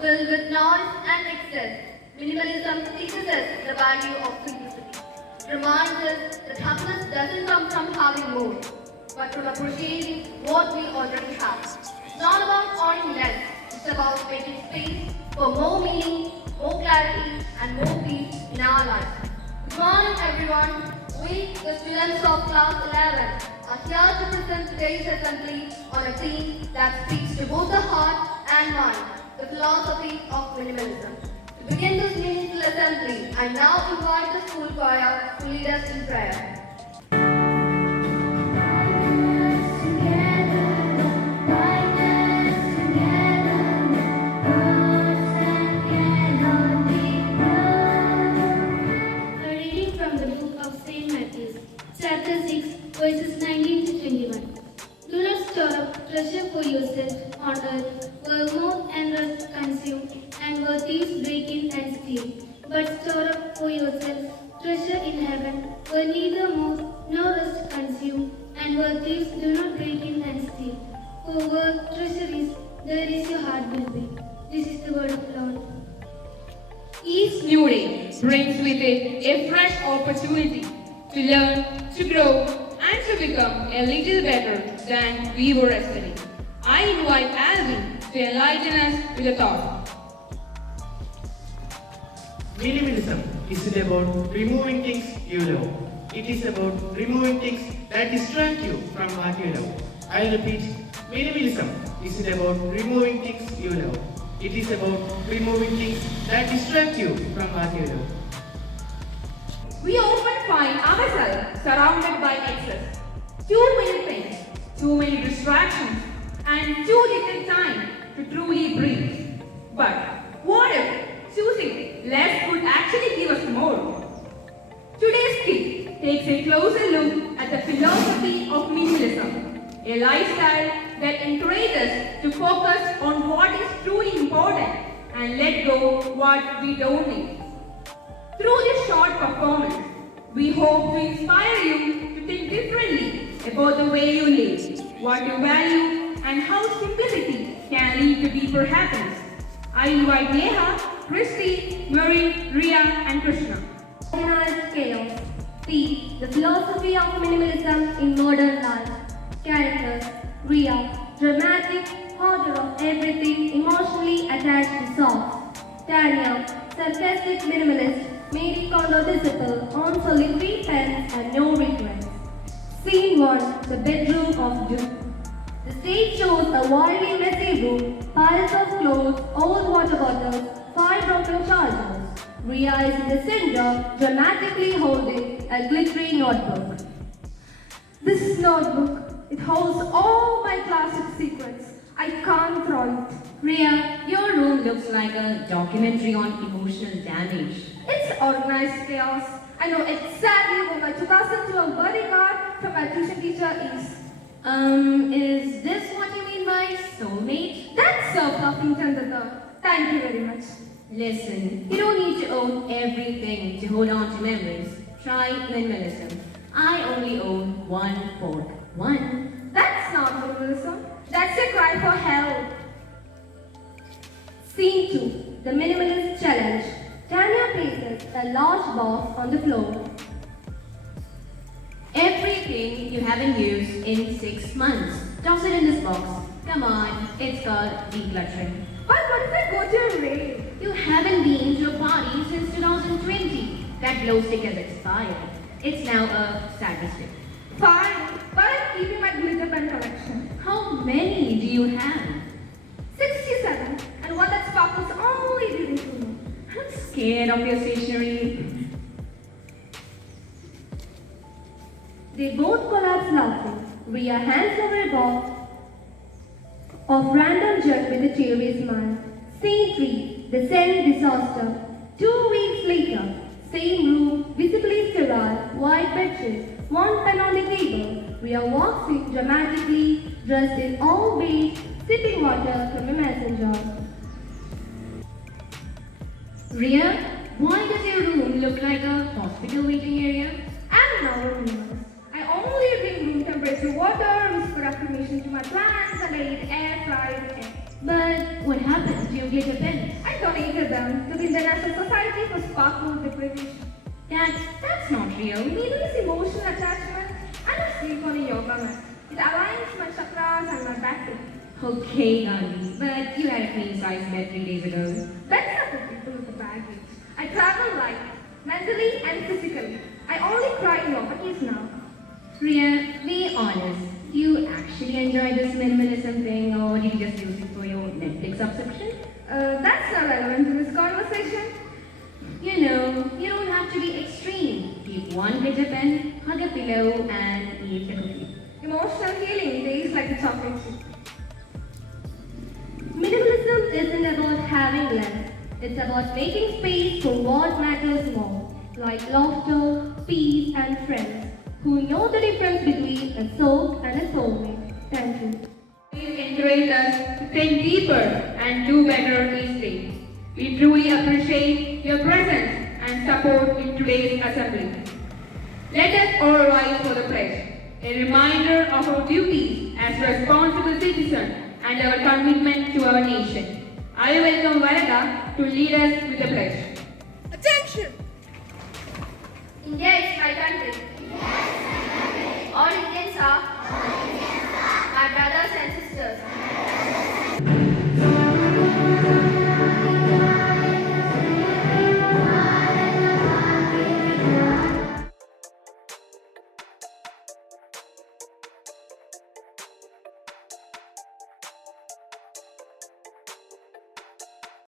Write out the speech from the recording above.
filled with noise and excess, minimalism teaches us the value of simplicity. It reminds us that happiness doesn't come from having more, but from appreciating what we already have. It's not about owning less, it's about making space for more meaning, more clarity, and more peace in our lives. Good morning, everyone. We, the students of Class 11, are here to present today's assembly on a theme that speaks to both the heart and mind, the philosophy of minimalism. To begin this meaningful assembly, I now invite the school choir to lead us in prayer. A reading from the book of St. Matthew, chapter 6, verses 19 to 21. Do not store up treasure for yourself on earth, where moth and rust consume, and where thieves break in and steal. But store up for yourself treasure in heaven, where neither moth nor rust consume, and where thieves do not break in and steal. For where treasure is, there is your heart will be. This is the word of the Lord. Each new day brings with it a fresh opportunity to learn, to grow, and to become a little better than we were yesterday. I invite Alvin to enlighten us with a thought. Minimalism isn't about removing things you love. It is about removing things that distract you from what you love. I repeat, minimalism isn't about removing things you love. It is about removing things that distract you from what you love. We often find ourselves surrounded by excess. Too many things, too many distractions, and too little time to truly breathe. But what if choosing less could actually give us more? Today's kit takes a closer look at the philosophy of minimalism, a lifestyle that encourages to focus on what is truly important and let go what we don't need. Through this short performance, we hope to inspire you to think differently about the way you live, what you value, and how simplicity can lead to deeper happiness. I invite Neha, Christy, Marie, Ria, and Krishna. Organized chaos. The philosophy of minimalism in modern life. Characters. Ria, dramatic, hoarder of everything, emotionally attached to socks. Tanya, sarcastic minimalist, Marie Kondo disciple, owns only 3 pens and no regrets. Scene 1, the bedroom of Duke. The stage shows a wildly messy room, piles of clothes, old water bottles, 5 broken chargers. Ria is in the center, dramatically holding a glittery notebook. This notebook, it holds all my classic secrets. I can't throw it. Ria, your room looks like a documentary on emotional damage. It's organized chaos. I know exactly what my 2012 bodyguard from my tuition teacher is. Is this what you mean by soulmate? That's so fluffing tender. Thank you very much. Listen, you don't need to own everything to hold on to memories. Try minimalism. I only own 1 fork. 1. That's not minimalism. That's a cry for help. Scene 2, the minimalist challenge. Tanya places a large box on the floor. Everything you haven't used in 6 months. Toss it in this box. Come on, it's called decluttering. But what if I go to a rave? You haven't been to a party since 2020. That glow stick has expired. It's now a statistic. Fine, but I'm keeping my glitter pen collection. How many do you have? 67, and one that sparkles only during full moon. I'm scared of your stationery. They both collapse laughing. Ria hands over a box of random junk with a teary smile. Scene 3, the Zen disaster. 2 weeks later, same room, visibly sterile, white bedsheet, one pen on the table. Ria walks in dramatically, dressed in all beige, sipping water from a mason jar. Ria, why does your room look like a hospital waiting area? I'm not a minimalist. I only drink room temperature water, whisper affirmation to my plants, and I eat air fried eggs. But what happened to few glitter pens. I donated them to the International Society for Sparkle Deprivation. That's not real. Neither is emotional attachment. I don't sleep on a yoga mat. It aligns my chakras and my back pain. Okay, Gandhi, but you had a queen size bed 3 days ago. That's not for people with the baggage. I travel light, mentally and physically. I only cry in office now. Priya, be honest. Do you actually enjoy this minimalism thing or did you just use it for your Netflix subscription? That's not relevant to this conversation. You know, you don't have to be extreme. Keep one glitter pen, hug a pillow, and eat a cookie. Emotional healing tastes like a chocolate chip. Minimalism isn't about having less. It's about making space for what matters more, like laughter, peace, and friends who know the difference between a soul and a soulmate. Thank you. Please encourage us to think deeper and do better each day. We truly appreciate your presence and support in today's assembly. Let us all rise for the pledge, a reminder of our duties as responsible citizens and our commitment to our nation. I welcome Varada to lead us with the pledge. Attention! India is my country. All Indians are my brothers and sisters.